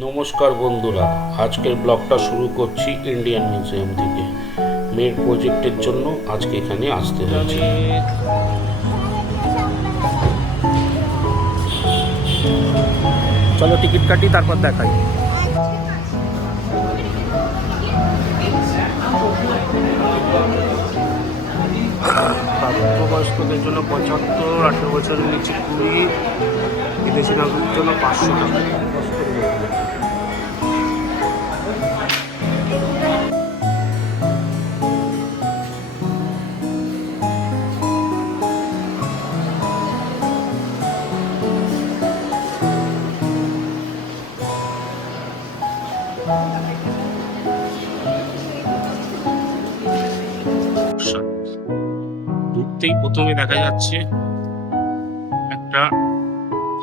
নমস্কার বন্ধুরা, আজকের ব্লগটা শুরু করছি ইন্ডিয়ান মিউজিয়াম থেকে। মেয়ের প্রজেক্টের জন্য আজকে এখানে আসতে হয়েছে। চলো টিকিট কাটি, তারপর দেখাই। প্রাপ্তবয়স্কদের জন্য পঁচাত্তর, আঠেরো বছরের নিচে কুড়ি, বিদেশি নাগরিকের জন্য পাঁচশো টাকা। ঢুকতেই প্রথমে দেখা যাচ্ছে একটা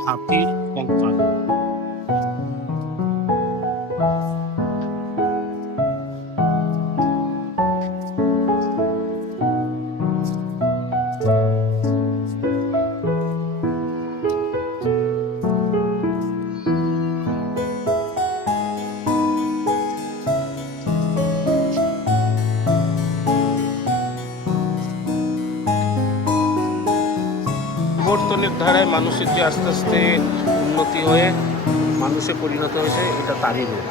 হাতির কঙ্কাল। পরিবর্তনের ধারায় মানুষের যে আস্তে আস্তে উন্নতি হয়ে মানুষে পরিণত হয়েছে এটা তারই রূপ।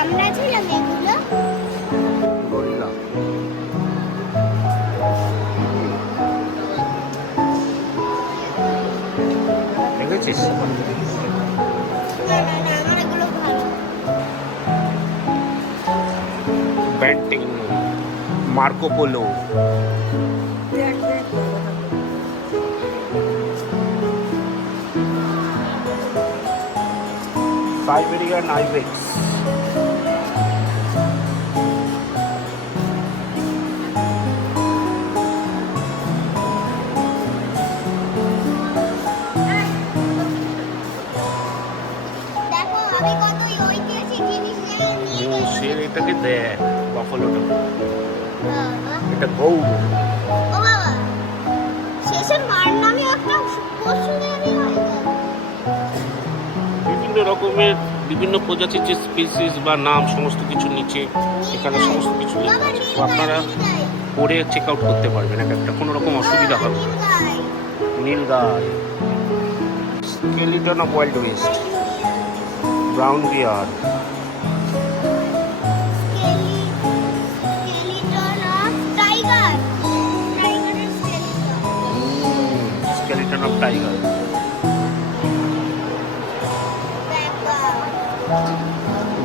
আমরা ছিলাম এগুলো। দেখেছিস? না সাইবেরিয়ান আইবেক্স এটাকে দেয় বাফলোটা এটা গৌ ও বাবা শেষে মার নামে একটা পশু রকমের বিভিন্ন প্রজাতির যে স্পিসিস বা নাম সমস্ত কিছু নিচে এখানে সমস্ত কিছু লেখা আছে। তো আপনারা পড়ে চেক আউট করতে পারবেন এক একটা। কোনো রকম অসুবিধা হবে না। Nilgai skeleton of wild west brown bear skeleton of tiger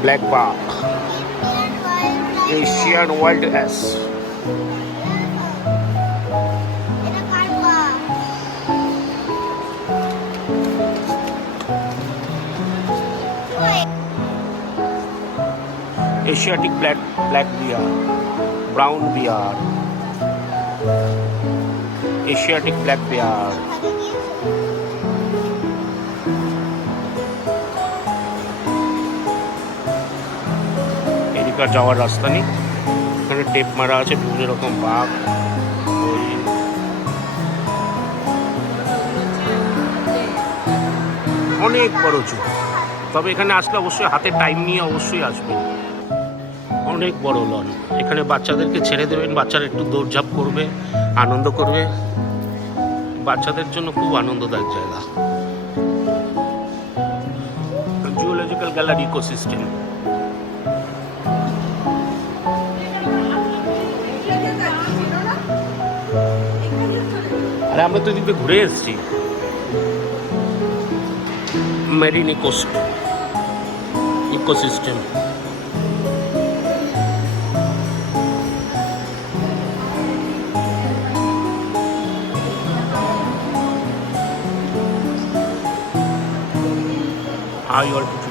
Black bar. Asian Wild S. Asiatic black, black bear, brown bear, Asiatic black bear. আর যাওয়ার রাস্তা নেই। এখানে টেপ মারা আছে, বিভিন্ন রকম বাঘ। অনেক বড় জু তবে এখানে আসলে অবশ্যই হাতে টাইম নিয়ে অবশ্যই আসবেন অনেক বড় লন এখানে বাচ্চাদেরকে ছেড়ে দেবেন, বাচ্চারা একটু দৌড়ঝাঁপ করবে, আনন্দ করবে। বাচ্চাদের জন্য খুব আনন্দদায়ক জায়গা। জুওলজিক্যাল গ্যালারি ইকোসিস্টেম আরে আমরা তো এদিকে ঘুরে এসেছি। Marine ইকোস্ট ecosystem high altitude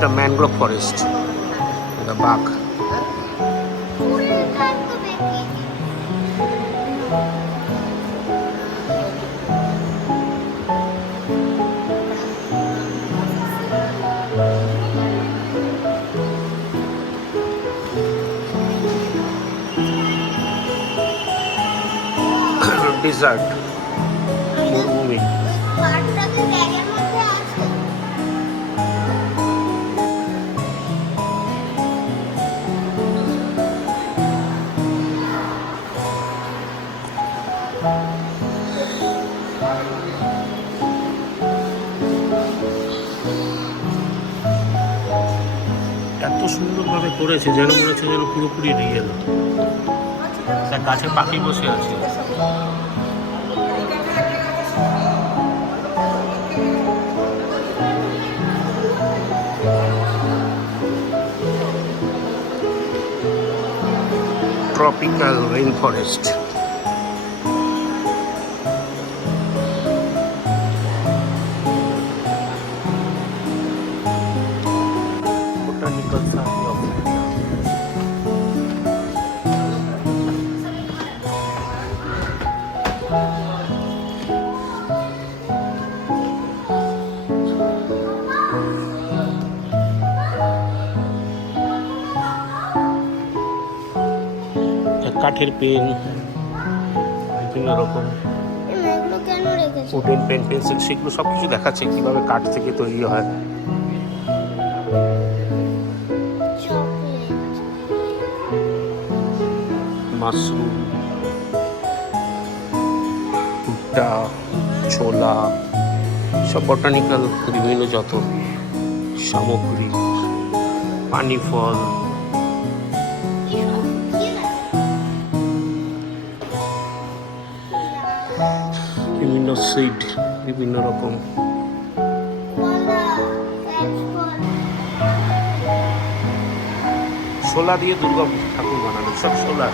the mangrove forest, the back. dessert. সুন্দরভাবে করেছে, যেন মনে হচ্ছে যেন পুরোপুরি রিয়েল তার গাছে পাখি বসে আছে। ট্রপিক্যাল রেইন কাঠের পেন, বিভিন্ন রকম উডেন পেন, পেন্সিল, সেগুলো সব কিছু দেখাচ্ছে কীভাবে কাঠ থেকে তৈরি হয়। মাশরুম, ভুট্টা, ছোলা, সব বটানিক্যাল বিভিন্ন যত সামগ্রী, পানি ফল। সিড বিভিন্ন রকম। সোলা দিয়ে দুর্গা ঠাকুর বানানো সব শোলা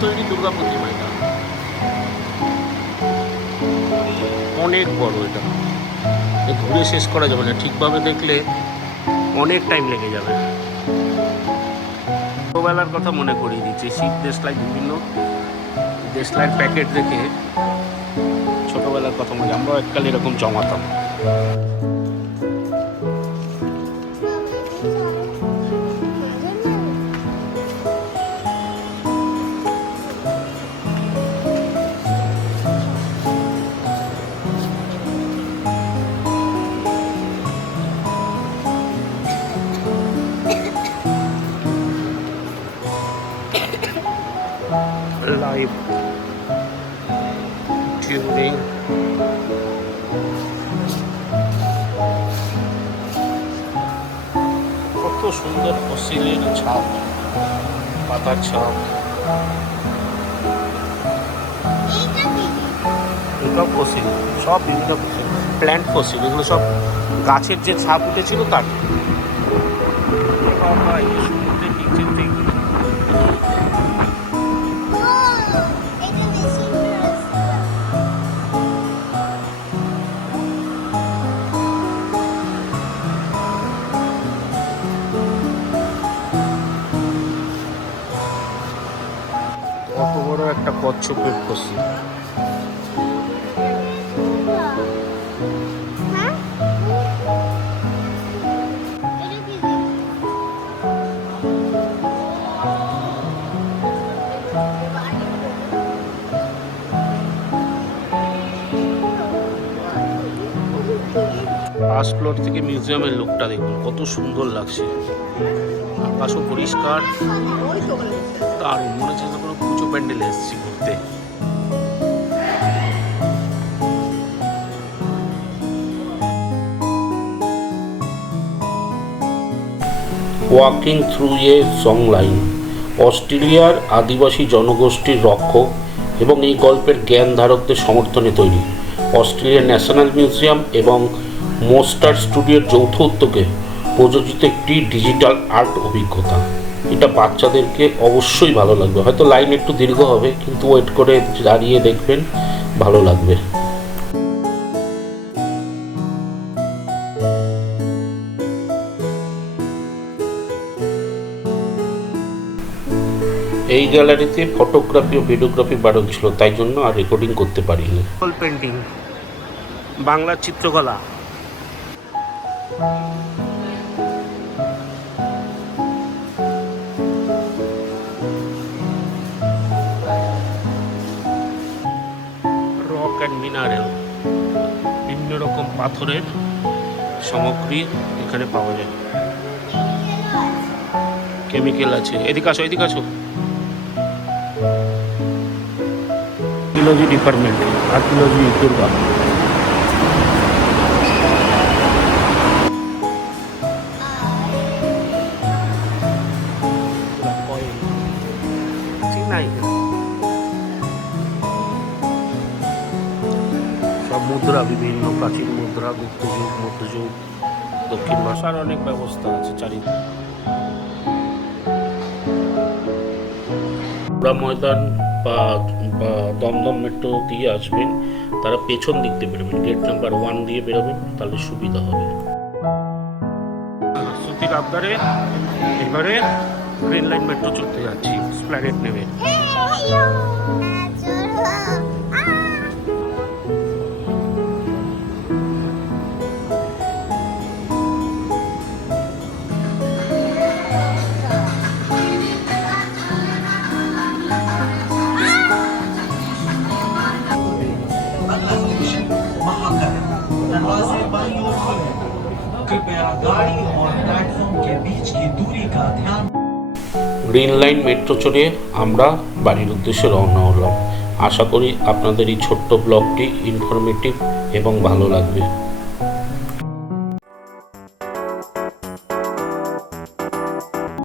তৈরি দুর্গা প্রতিমা এটা। অনেক বড় এটা। ঘুরে শেষ করা যাবে না, ঠিকভাবে দেখলে অনেক টাইম লেগে যাবে। ছোটোবেলার কথা মনে করিয়ে দিচ্ছে, শীত দেশলাই বিভিন্ন দেশলাইয়ের প্যাকেট দেখে ছোটোবেলার কথা মনে আমরাও এককাল এরকম জমাতাম। সুন্দর অশ্লীল ছাপ পাতার ছাপ। সব ফসিল সব বিভিন্ন ফসিল প্ল্যান্ট ফসিল এগুলো সব গাছের যে ছাপ উঠেছিল তার। কচ্ছপের ফসিল ফার্স্ট ফ্লোর থেকে মিউজিয়ামের লুকটা দেখুন, কত সুন্দর লাগছে। আকাশও পরিষ্কার। দারুণ, মনে হচ্ছে পুজো এসেছি ঘুরতে। Walking through a song line অস্ট্রেলিয়ার আদিবাসী জনগোষ্ঠীর রক্ষক এবং এই গল্পের জ্ঞান ধারকদের সমর্থনে তৈরি। অস্ট্রেলিয়ার ন্যাশনাল মিউজিয়াম এবং মোস্টার স্টুডিওর যৌথ উদ্যোগে প্রযোজিত একটি ডিজিটাল আর্ট অভিজ্ঞতা। এটা বাচ্চাদেরকে অবশ্যই ভালো লাগবে। হয়তো লাইন একটু দীর্ঘ হবে, কিন্তু ওয়েট করে দাঁড়িয়ে দেখবেন, ভালো লাগবে। এই গ্যালারিতে ফটোগ্রাফি ও ভিডিওগ্রাফি বারণ ছিল, তাই জন্য আর রেকর্ডিং করতে পারিনি। পেন্টিং বাংলা চিত্রকলা। And mineral. বিভিন্ন রকম পাথরের সামগ্রী এখানে পাওয়া যায়। কেমিক্যাল আছে। এদিকে আসো এদিকে আসো। Archaeology department archaeology Durga. মুদ্রা বিভিন্ন প্রাচীন মুদ্রা গুপ্তযুগ মধ্যযুগ দক্ষিণ ভাষার অনেক ব্যবস্থা আছে চারিদিকে। ময়দান বা বা দমদম মেট্রো দিয়ে আসবেন তারা পেছন দিক দিয়ে বেরোবেন। গেট নাম্বার ওয়ান দিয়ে বেরোবেন তাহলে সুবিধা হবে। শ্রুতির আবদারে এবারে গ্রিন লাইন মেট্রো চড়তে যাচ্ছি। স্প্ল্যানেট নেবে। दरवाजे बाईं ओर खुले कृपया गाड़ी और प्लेटफॉर्म के बीच की दूरी का ध्यान গ্রিন লাইন মেট্রো চড়ে আমরা বাড়ির উদ্দেশ্যে রওনা হলাম আশা করি আপনাদের এই ছোট্ট ব্লগটি ইনফরমেটিভ এবং ভালো লাগবে